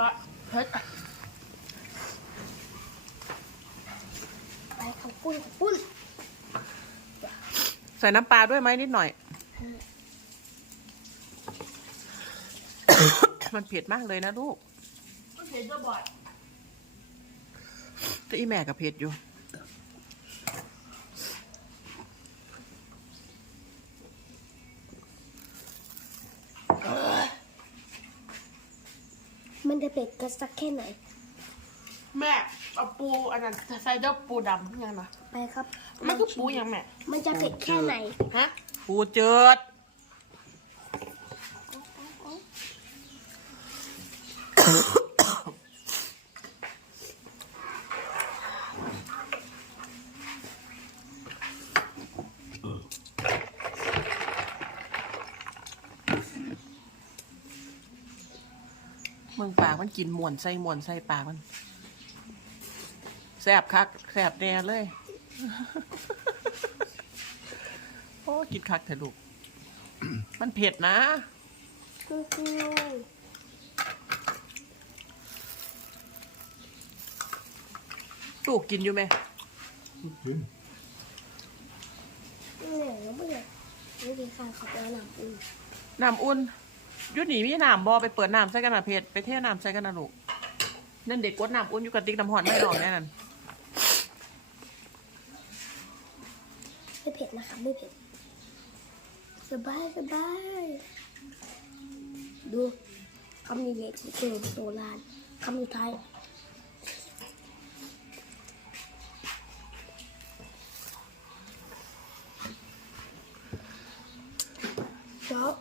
ปะเฮ้ยไปขับปุ้นขับปุ้นใส่น้ำปลาด้วยไหมนิดหน่อย มันเผ็ดมากเลยนะลูก มันเผ็ดด้วยบ่อยแต่อีแม่กับเผ็ดอยู่ มันจะเป็ดกันสักแค่ไหน แม่เอาปูอันนั้นใส่เด้อปูดำยังนะไปครับ มันคือปูยังแม่ มันจะเผ็ดแค่ไหน ฮะ ปูเจิด เมืองปากมันกินหมวนใส่หมวนใส่ปากมันแสบคักแสบแน่เลย โอ้กินคักเถอะลูก มันเผ็ดนะคือคือลูกกินอยู่ไหม Good. เหนื่อยแล้วเบื่อวิธีการขับแล้วหนังอือน้ำอุ่นอ ยุดหนีมีน้ำบอไปเปิดน้ำใส่กันนะเพจไปเทน้ำใส่กันนะลูกนั่นเด็กกดน้ำอุ่นอยู่กับติ๊กน้ำหอนไม่หรอกแน่นั่นไม่เผ็ดนะคะไม่เผ็ดสบายสบายดูคำนี้ใหญ่ที่สุดโบราณคำสุดท้ายชอบ